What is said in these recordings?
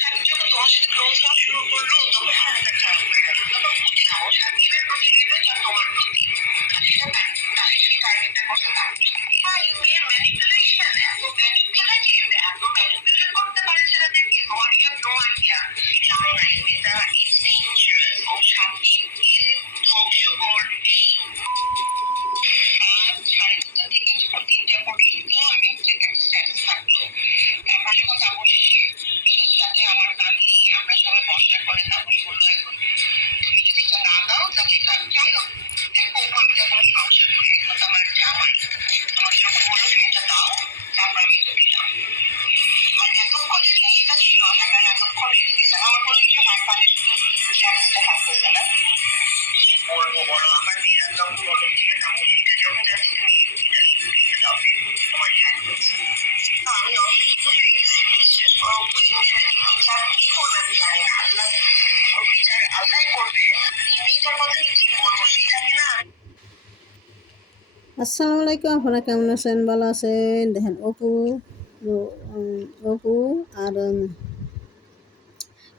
শাকিব যখন তোমার সাথে ক্লোজ হওয়া শুরু করলো তখন মাথাটা খারাপ হয়ে গেল। তখন বুঝলাম ও শাকিবের প্রতি রিভেঞ্জ আর তোমার প্রতি। আর সেটা তাই সেই টার্গেটটা করতে পারছে। হ্যাঁ, এই মেয়ের ম্যানিপুলেশন এত ম্যানিপুলেটিভ, এত ম্যানিপুলেট করতে পারে ছেলেদেরকে, তোমার ইউ হ্যাভ নো আইডিয়া। জানো না এই মেয়েটা ইজ ডেঞ্জারাস। ও শাকিবকে ধ্বংস করবে। রাত 2:30 থেকে দুপুর 3টা পর্যন্ত আমি স্ট্যাটাস থাকলো। তারপর যখন তাপস সাথে আমার দাদি আমরা সবাই বসার পরে তাপস বললো, এখন তুমি যদি এটা না দাও তাহলে এটা যাই হোক। দেখো আমি যখন সংসার করি, এখন তো আমার জামাই আমার যখন বললো তুমি এটা দাও, তারপর আমি তো দিলাম। আর এতক্ষণ যে জিনিসটা ছিল হ্যাকার এতক্ষণ রেখে দিচ্ছে না। আমার বললো যে হ্যাকারে শুধু স্ট্যাটাসটা হ্যাক হয়ে গেল। কি বলবো বলো, আমার মেয়েরা তখন বলো ঠিক আছে আমি এটা যখন যাচ্ছি তুমি এটা লিখে দাও, তোমার হ্যাক হয়েছে। আমি অসুস্থ হয়ে গেছি, বিশ্বাস করো। ওই মেয়ের বিচার কি করবে আমি জানি না। আল্লাহ ওর বিচার আল্লাহ করবে। মেয়েটার কথা কি বলবো, মেয়েটাকে না। আসসালামু আলাইকুম, আপনারা কেমন আছেন? ভালো আছেন? দেখেন অপু আর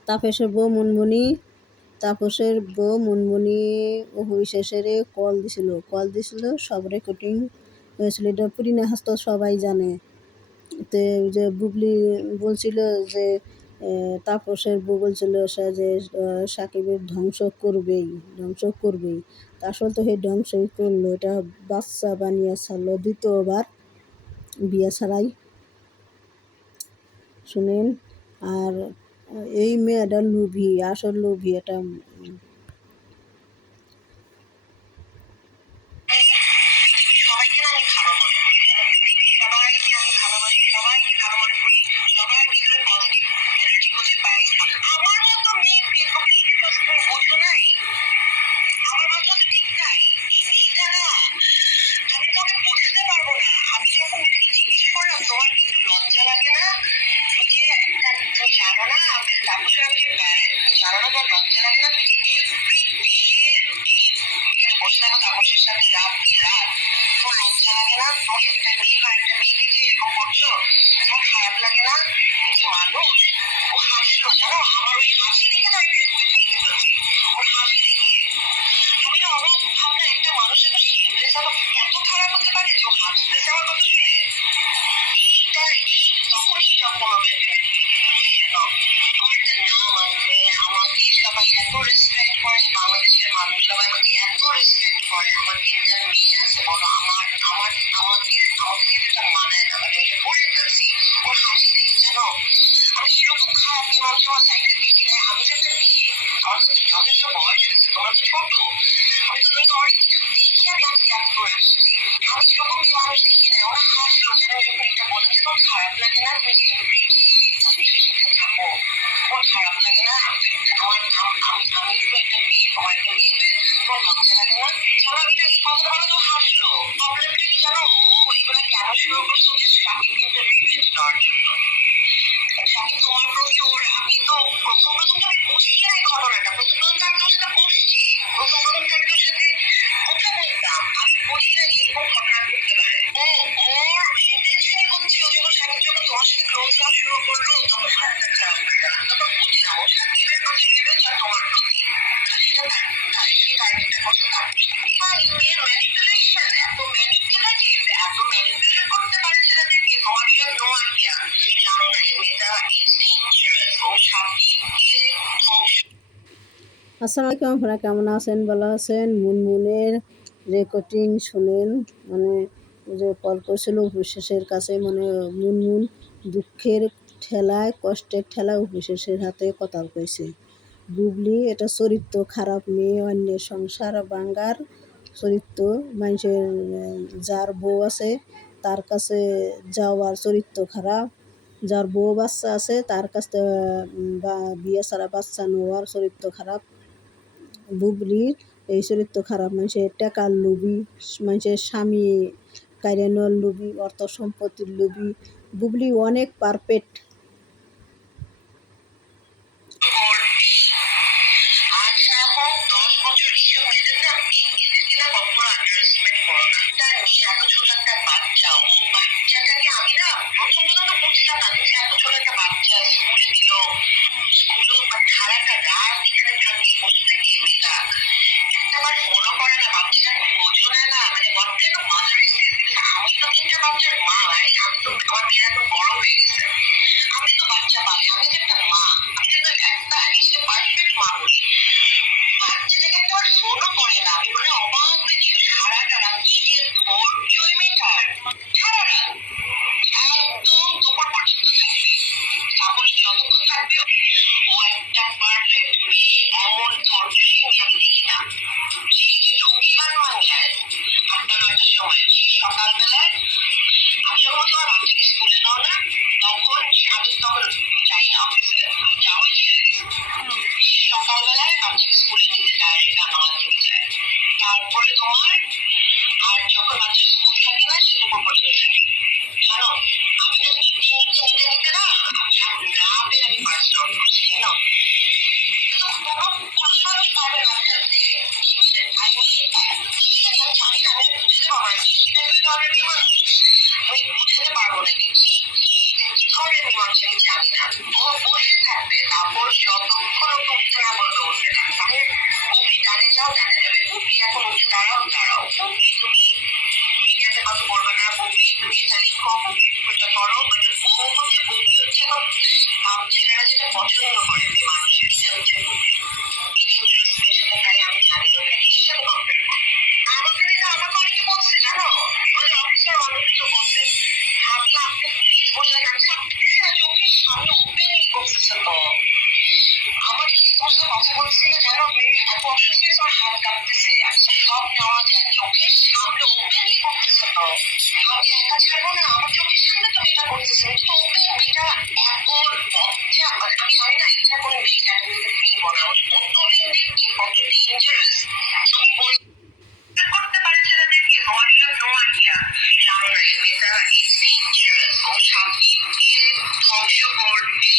তাপসের বউ মুনমুনি অপু বিশ্বাসের কল দিছিল সব রেকর্ডিং হয়েছিল। এটা পুরিনা হাস্ত সবাই জানে। তে যে বুবলি বলছিল যে তাপসের বউ বলছিল সে যে সাকিবের ধ্বংস করবেই। তা আসলে তো সেই ধ্বংসই করলো। এটা বাচ্চা বানিয়ে ছাড়লো দ্বিতীয়বার বিয়ে ছাড়াই, শুনেন। আর এই মেয়েটা লোভী, আসল লোভী। এটা সবাইকে না আমি ভালো মনে করি, জানো, সবাইকে আমি ভালোবাসি, সবাইকে ভালো মনে করি, সবার ভিতরে পজিটিভ এনার্জি খুঁজে পাই। আমার মতো মেয়ে ফেসবুকে লিখে তুমি বোঝো নাই, আমার মাথা তো ঠিক নাই। এই মেয়েটা না, আমি তোকে বোঝাতে পারবো না। আমি যখন মেয়েটাকে জিজ্ঞেস করলাম তোমার কিন্তু লজ্জা লাগে না, তুমি যে একটা তুমি জানো না তাপসের আমি যে ম্যারেড, তুমি জানো না তোমার লজ্জা লাগে না, তুমি যে এভরি ডে এখানে বসে থাকো তাপসের সাথে রাত রাত, তোমার লজ্জা লাগে না? তুমি একটা মেয়ে বা একটা মেয়েকে যে এরকম করছো, তোমার খারাপ লাগে না? তুমি কি মানুষ? ও হাসলো, জানো, আমার ওই হাসি দেখে না আমি ফেসবুকে লিখে ফেলছি। ওর হাসি দেখে আমি না অবাক ভাবনা, একটা মানুষের তো শেমলেস এত খারাপ হতে পারে যে ও হাসতেছে আমার কথা শুনে। এইটা তখনই যখন আমি আমার একটা নাম আছে, আমাকে সবাই এত রেসপেক্ট করে, বাংলাদেশের মানুষ সবাই আমাকে এত রেসপেক্ট করে। আমার 3টা মেয়ে আছে, বলো আমার আমার আমাকে আমাকে যেটা মানায় না, মানে এটা করে ফেলছি ওর হাসি দেখি, জানো। আমি এরকম খারাপ মেয়ে মানুষ আমার লাইফে দেখি না। আমি তো একটা মেয়ে, আমার তো যথেষ্ট বয়স হয়েছে, তোমরা তো ছোট। আমি তো তুমি অনেক কিছু দেখি আমি আজকে এত দূর আসছি। আমি এরকম মেয়ে মানুষ দেখি না। ওরা হাসলো, যেন এরকম একটা বলে যে তোমার খারাপ লাগে না তুমি যে এভরিডে মানুষের সাথে থাকো, তোমার খারাপ লাগে না? আমি তো আমার আমি তো একটা মেয়ে, তোমার একটা মেয়ে হয়ে তোমার লজ্জা লাগে না? জানো, আমি না এই কথাটা বলে তো হাসলো। প্রবলেমটা কি জানো, ও এগুলা কেন শুরু করছো যে শাকিবকে একটা রিভেঞ্জ দেওয়ার জন্য। শাকিব তোমার প্রতি ওর, আমি তো প্রথম প্রথম তো আমি বুঝি না এই ঘটনাটা। প্রথম প্রথম তো আমি তোর সাথে বসছি, প্রথম প্রথম তো আমি তোর সাথে কথা বলতাম, আমি বুঝি না যে এরকম ঘটনা ঘটতে পারে। ও ওর ইন্টেনশনই হচ্ছে ও যখন শাকিব যখন তোমার সাথে ক্লোজ হওয়া শুরু করলো তখন মাথাটা খারাপ হয়ে গেল। তখন বুঝলাম ও শাকিবের প্রতি রিভেঞ্জ আর তোমার প্রতি। আর সেটা সেই টার্গেটটা করতে পারছি। হ্যাঁ, এই মেয়ের ম্যানিপুলেশন এত ম্যানিপুলেটিভ, এত ম্যানিপুলেট করতে পারে ছেলেদেরকে, তোমার ইউ হ্যাভ নো আইডিয়া। জানো না এই মেয়েটা ইজ ডেঞ্জারাস। ও শাকিবকে ধ্বংস। আসসালামু আলাইকুম, আপনারা কেমন আছেন? ভালো আছেন? মুনমুনের রেকর্ডিং শুনেন। মানে যে কল করছিল উপবিশ্বাসের কাছে, মানে মুনমুন দুঃখের ঠেলায় কষ্টের ঠেলায় উপবিশ্বাসের হাতে কথা কইছে। বুবলি এটা চরিত্র খারাপ মেয়ে, অন্যের সংসার ভাঙ্গার চরিত্র। মানুষের যার বউ আছে তার কাছে যাওয়ার চরিত্র খারাপ, যার বউ বাচ্চা আছে তার কাছ থেকে বা বিয়ে ছাড়া বাচ্চা নেওয়ার চরিত্র খারাপ। বুবলির এই চরিত্র খারাপ। মানুষের টাকার লোভী, মানুষের স্বামী কাইরে নেওয়ার লোভী, অর্থ সম্পত্তির লোভী। বুবলি অনেক পারফেক্ট। আচ্ছা, এখন 10 বছর এইসব মেয়েদের না, এদেরকে না কখনো আন্ডার এস্টিমেট করো না। তার মেয়ে এত ছোট একটা বাচ্চা, ও বাচ্চাটাকে আমি না প্রথম প্রথম তো বুঝতাম না যে এত ছোট একটা বাচ্চা স্কুলে দিল, সারাটা রাত এখানে থাকি, বসে থাকি, মেয়েটা একটাবার ফোনও করে না, বাচ্চাটার খোঁজও নেয় না। মানে what kind of mother is this? আমি তো 3টা বাচ্চার মা ভাই, আমি তো, আমার মেয়েরা তো বড় হয়ে গেছে, আমি তো বাচ্চা পালি, আমি তো একটা মা, আমি কিন্তু একটা নিজেকে পারফেক্ট মা বলি। বাচ্চাটাকে একটাবার ফোনও করে না। আমি মানে অবাক হয়ে দেখি সারাটা রাত কি যে ধৈর্য ওই মেয়েটার, সারা রাত একদম দুপুর পর্যন্ত থাকবে। তারপরে যতক্ষণ থাকবে ও একটা পারফেক্ট মেয়ে, এমন ধৈর্যশীল মেয়ে আমি দেখি না। সে যে ঢুকে গান বাংলায় 8টা 9টার সময়, সে সকালবেলায়, আমি যখন তোমার বাচ্চাকে স্কুলে নাও না, তখন আমি তখন যাই না অফিসে, আমি যাওয়াই ছেড়ে দিই। সে সকালবেলায় বাচ্চাকে স্কুলে নিতে ডাইরেক্ট গান বাংলা থেকে যায়। তারপরে তোমার আর যখন বাচ্চার স্কুল থাকে না, সে দুপুর পর্যন্ত থাকে। জানো, আমি না নিতে না, আমি আর না পেরে আমি পাস আউট করছি, জানো। তো কোনো পুরুষ মানুষ পারবে না ফেলতে। আমি কি জানি, আমি জানি না, আমি বুঝতে পারবো না সেটা কি ধরনের মেয়ে মানুষ, আমি বুঝতে পারবো না কি কি কি ধরনের মেয়ে মানুষ, আমি জানি না। ও বসে থাকবে, তারপর যতক্ষণ ওকে উঠতে না বলবে উঠবে না। আমি বকি ডানে যাও ডানে যাবে, বকি এখন উঠে দাঁড়াও দাঁড়াও, বকি তুমি মিডিয়াতে কথা বলবে না, বকি তুমি এটা লিখো, বকি তুমি এটা করো। মানে ও হচ্ছে বকি হচ্ছে এখন ছেলেরা যেটা পছন্দ করে মেয়ে মানুষের, সেটা হচ্ছে বকি। এই ডেঞ্জারাস মেয়ের সাথে ভাই আমি জানি না ওদের কিসের সাথে কম্পেয়ার করবো। আমাকে এটা আমাকে অনেকে বলছে, জানো, ওই অফিসার অনেকে বলছে, ভাবি আপনি প্লিজ বসে থাকেন, আমি থাকতেছি না, চোখের সামনে ওপেনলি বলতেছে তো। আমার কি তোমার সাথে কথা বলছি না, জানো, এত অসুস্থ হয়েছে, আমার হাত কাঁপতেছে, আচ্ছা সব নেওয়া যায়, চোখের সামনে ওপেনলি করতেছে তো। আমি একা ছাড়বো না, আমার চোখের সামনে তো মেয়েটা করতেছে, এটা তো ওপেন, মেয়েটা এত লজ্জা, মানে আমি জানি না এটা কোনো মেয়ে ক্যাটাগরিতে ফেলবো না, কত ভিন্ডিকটিভ, কত ডেঞ্জারাস। আমি বলতে করতে পারি ছেলেদেরকে, তোমার ইউ নো আইডিয়া, তুমি জানো না এই মেয়েটা ইজ ডেঞ্জারাস, ও সাকিবকে ধ্বংস করবে।